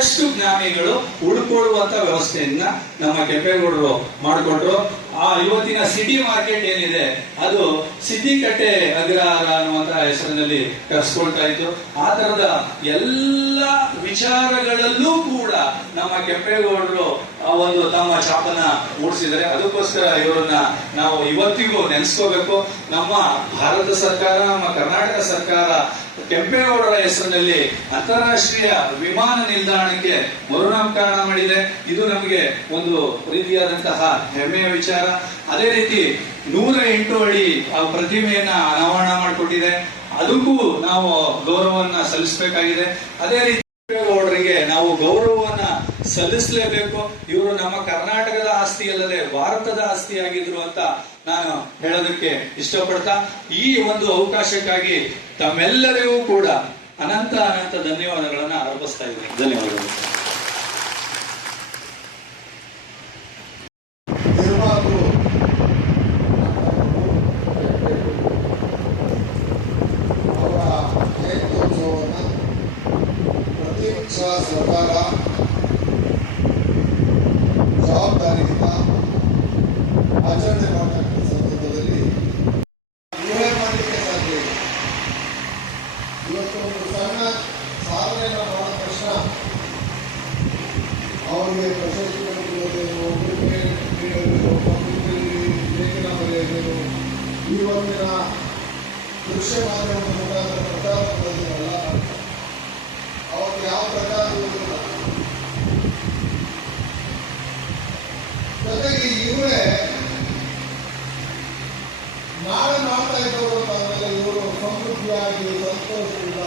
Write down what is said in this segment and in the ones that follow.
ಸಾಕಷ್ಟು ಜ್ಞಾನಿಗಳು ಉಳ್ಕೊಳ್ಳುವಂತ ವ್ಯವಸ್ಥೆಯನ್ನ ನಮ್ಮ ಕೆಂಪೇಗೌಡರು ಮಾಡಿಕೊಟ್ರು. ಆ ಇವತ್ತಿನ ಸಿಟಿ ಮಾರ್ಕೆಟ್ ಏನಿದೆ ಅದು ಸಿಟಿ ಕಟ್ಟೆ ಅಗ್ರಹಾರ ಅನ್ನುವಂತ ಹೆಸರಿನಲ್ಲಿ ಕರೆಸ್ಕೊಳ್ತಾ ಇತ್ತು. ಆ ತರದ ಎಲ್ಲ ವಿಚಾರಗಳಲ್ಲೂ ಕೂಡ ನಮ್ಮ ಕೆಂಪೇಗೌಡರು ಒಂದು ತಮ್ಮ ಛಾಪನ ಮೂಡಿಸಿದರೆ. ಅದಕ್ಕೋಸ್ಕರ ಇವರನ್ನ ನಾವು ಇವತ್ತಿಗೂ ನೆನೆಸ್ಕೋಬೇಕು. ನಮ್ಮ ಭಾರತ ಸರ್ಕಾರ, ನಮ್ಮ ಕರ್ನಾಟಕ ಸರ್ಕಾರ ಕೆಂಪೇಗೌಡರ ಹೆಸರಿನಲ್ಲಿ ಅಂತಾರಾಷ್ಟ್ರೀಯ ವಿಮಾನ ನಿಲ್ದಾಣಕ್ಕೆ ಮರುನಾಮಕರಣ ಮಾಡಿದೆ. ಇದು ನಮಗೆ ಒಂದು ರೀತಿಯಾದಂತಹ ಹೆಮ್ಮೆಯ ವಿಚಾರ. ಅದೇ ರೀತಿ 108 ಅಡಿ ಪ್ರತಿಮೆಯನ್ನ ಅನಾವರಣ ಮಾಡಿಕೊಟ್ಟಿದೆ. ಅದಕ್ಕೂ ನಾವು ಗೌರವವನ್ನ ಸಲ್ಲಿಸಬೇಕಾಗಿದೆ. ಅದೇ ರೀತಿ ಕೆಂಪೇಗೌಡರಿಗೆ ನಾವು ಗೌರವವನ್ನ ಸಲ್ಲಿಸಲೇಬೇಕು. ಇವರು ನಮ್ಮ ಕರ್ನಾಟಕದ ಆಸ್ತಿ ಅಲ್ಲದೆ ಭಾರತದ ಆಸ್ತಿ ಆಗಿದ್ರು ಅಂತ ನಾನು ಹೇಳೋದಕ್ಕೆ ಇಷ್ಟಪಡ್ತಾ ಈ ಒಂದು ಅವಕಾಶಕ್ಕಾಗಿ ತಮ್ಮೆಲ್ಲರಿಗೂ ಕೂಡ ಅನಂತ ಅನಂತ ಧನ್ಯವಾದಗಳನ್ನ ಅರ್ಪಿಸ್ತಾ ಇದ್ದೀನಿ. ಧನ್ಯವಾದಗಳು. ಸರ್ಕಾರ ಜವಾಬ್ದಾರಿಯಿಂದ ಆಚರಣೆ ಮಾಡತಕ್ಕಂಥ ಸಂದರ್ಭದಲ್ಲಿ ಊಹೆ ಮಾಡಲಿಕ್ಕೆ ಸಾಧ್ಯ ಇದೆ. ಇವತ್ತು ಒಂದು ಸಣ್ಣ ಸಾಧನೆಯನ್ನು ಮಾಡಿದ ತಕ್ಷಣ ಅವರಿಗೆ ಪ್ರಶಸ್ತಿ ಕೊಡುವುದೇನು, ನೀಡಬೇಕು, ಲೇಖನ ಬರೆಯಬೇಕು, ಇವತ್ತಿನ ದೃಶ್ಯ ಮಾಧ್ಯಮದ ಮುಖಾಂತರ ಪ್ರಚಾರ ಮಾಡೋದಿರಲ್ಲ. ಅವ್ರಿಗೆ ಯಾವ ಪ್ರಕಾರ ಇರುವುದಿಲ್ಲ. ಜೊತೆಗೆ ಇವರೇ ನಾಳೆ ಮಾಡ್ತಾ ಇದ್ದವರು ಅಂತಾದ್ಮೇಲೆ ಇವರು ಸಮೃದ್ಧಿಯಾಗಿ ಸಂತೋಷದಿಂದ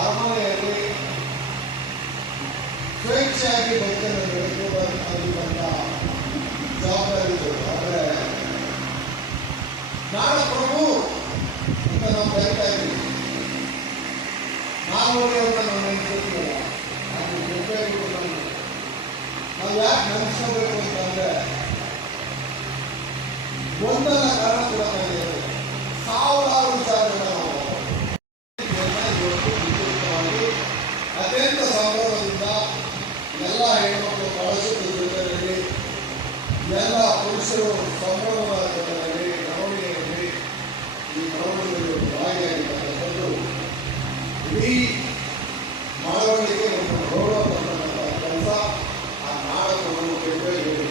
ಅರಮನೆಯಲ್ಲಿ ಸ್ವೇಚ್ಛೆಯಾಗಿ ಬದುಕನ್ನು ನಡೆಸುವುದಕ್ಕಾಗಿರುವಂತ ಜವಾಬ್ದಾರಿ ಇದೆ. ಆದರೆ ನಾಡ ಪ್ರಭು ಅಂತ ನಾವು ಹೇಳ್ತಾ ಇದ್ದೀವಿ. ನಾವು ನೆನೆಸಿಲ್ಲ. ನಾವು ಯಾಕೆ ನೆನೆಸ್ಕೋಬೇಕು ಅಂತಂದ್ರೆ ಒಂದಲ್ಲ ಕಾರಣ ಕೂಡ ಸಾವಿರಾರು ವಿಚಾರಗಳು ಅತ್ಯಂತ ಸಂಭ್ರಮದಿಂದ ಎಲ್ಲ ಹೆಣ್ಮಕ್ಳು ಕಳಿಸುವ ಜೊತೆಯಲ್ಲಿ ಎಲ್ಲ ಪುರುಷರು ಸಂಭ್ರಮದ ಜೊತೆಯಲ್ಲಿ ಮೆರವಣಿಗೆಯಲ್ಲಿ ಈ ಮೆರವಣಿಗೆಯಲ್ಲಿ ಭಾಗಿಯಾಗಿರ್ತಕ್ಕಂಥದ್ದು ಇಡೀ ಮಾಡವಳಿಗೆ ಒಂದು ಗೌರವ ತಕ್ಕಂಥ ಕೆಲಸ ಆ ನಾಡಕವನ್ನು ಕೆಂಪೇಗೌಡರು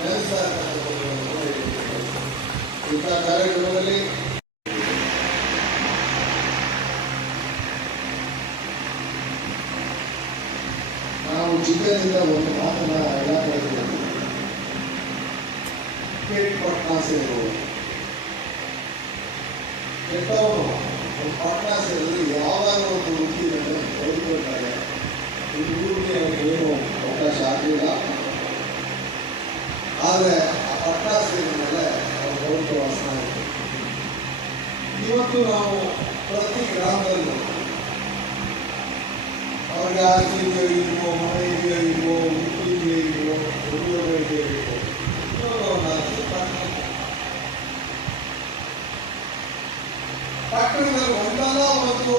ನೆನೆಸ್ತಾ ಇಂಥ ಕಾರ್ಯಕ್ರಮದಲ್ಲಿ ನಾವು ಜಿಲ್ಲೆಯಿಂದ ಒಂದು ಮಾತನ್ನ ಎಲ್ಲ ಕಳೆದಿದ್ದೇವೆ. ಪಟ್ನಾ ಸೇರುವುದು ಕೆಟ್ಟವರು ಪಟ್ನಾ ಸೇರಿದ್ರೆ ಯಾವಾಗಲೂ ಒಂದು ವೃತ್ತಿಯನ್ನು ತೆಗೆದುಕೊಳ್ತಾರೆ. ಈ ಊರಿಗೆ ಅವರಿಗೆ ಏನು ಅವಕಾಶ ಆಗಲಿಲ್ಲ. ಆದರೆ ಆ ಪಟ್ನಾ ಸೇರಿದ ಮೇಲೆ ಅವರು ಗೌರವ ವಾಸನ ಆಯಿತು. ಇವತ್ತು ನಾವು ಪ್ರತಿ ಗ್ರಾಮದಲ್ಲೂ ಅವ್ರಿಗೆ ಆಸ್ತಿ ಇದೆಯೋ ಇಲ್ವೋ, ಮನೆ ಇದೆಯೋ ಇಲ್ವೋ, ವೃತ್ತಿ ಇದೆಯೋ ಇಲ್ವೋ, ಉದ್ಯೋಗ ಇದೆಯೋ ಇಲ್ವೋ, ಪಟ್ಟಣದಲ್ಲಿ ಒಂದಲ್ಲ ಒಂದು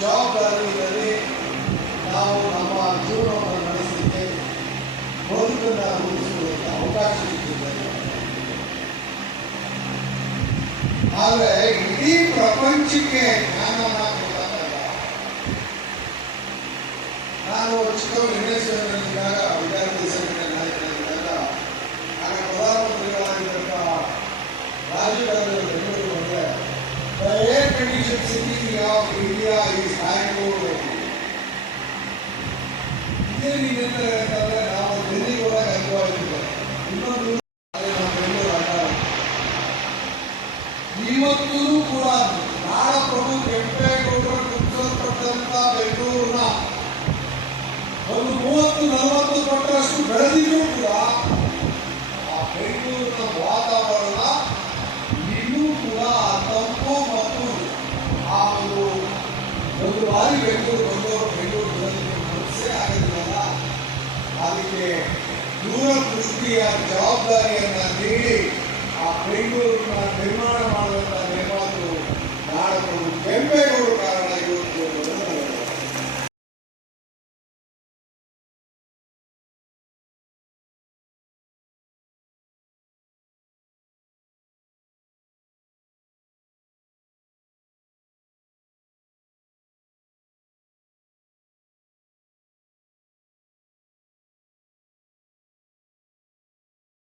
ಜವಾಬ್ದಾರಿಯಲ್ಲಿ ನಾವು ನಮ್ಮ ಜೀವನವನ್ನು ನಡೆಸಲಿಕ್ಕೆ, ಬದುಕನ್ನು ರೂಪಿಸುವುದಕ್ಕೆ ಅವಕಾಶ ಸಿಕ್ಕಿದೆ. ಆದರೆ ಇಡೀ ಪ್ರಪಂಚಕ್ಕೆ ಜ್ಞಾನವನ್ನು ಕೊಡಕ್ಕಾಗಲ್ಲ. ನಾನು ಚಿಕ್ಕವರಿದ್ದಾಗ ವಿದ್ಯಾರ್ಥಿ ಸಂಘಟನೆ ನಾಯಕನಾಗಿದ್ದಾಗ ಆಗ ಪ್ರಧಾನಮಂತ್ರಿಗಳಾಗಿದ್ದಂಥ ರಾಜೀವ್ ಗಾಂಧಿ ಬೆಂಗಳೂರು ಬಂದರೆ the air condition city of India is Bangalore. ಇದೇ ರೀತಿಯಿಂದ ಹೇಳ್ತಾರೆ. ನಾವು ಡೆಲ್ಲಿಗೆ ಹೋದಾಗ ಅನುಭವಿಸಿದೆ. ಇನ್ನೊಂದು ಬೆಂಗಳೂರು ಆಟ ಇವತ್ತೂ ಕೂಡ ನಾಡಪ್ರಭು ಕೆಂಪೇಗೌಡರು ಕುರಿಸಲ್ಪಟ್ಟಂತ ಬೆಂಗಳೂರಿನ ಒಂದು 30-40 ಪಟ್ಟರಷ್ಟು ಬೆಳೆದಿದ್ರು ಕೂಡ ಆ ಬೆಂಗಳೂರಿನ ವಾತಾವರಣ ಇನ್ನೂ ಕೂಡ ತಂಪು ಮತ್ತು ಆ ಒಂದು ಬಾರಿ ಬೆಂಗಳೂರು ಬಂದವರು ಬೆಂಗಳೂರು ಮನಸ್ಸೇ ಆಗೋದಿಲ್ಲ. ಅದಕ್ಕೆ ದೂರದೃಷ್ಟಿಯ ಜವಾಬ್ದಾರಿಯನ್ನ ನೀಡಿ ಆ ಬೆಂಗಳೂರಿನ ನಿರ್ಮಾಣ ಮಾಡುವಂತಹ ನಿರ್ಮಾತೃ ನಾಡಪ್ರಭು ಕೆಂಪೇಗೌಡರು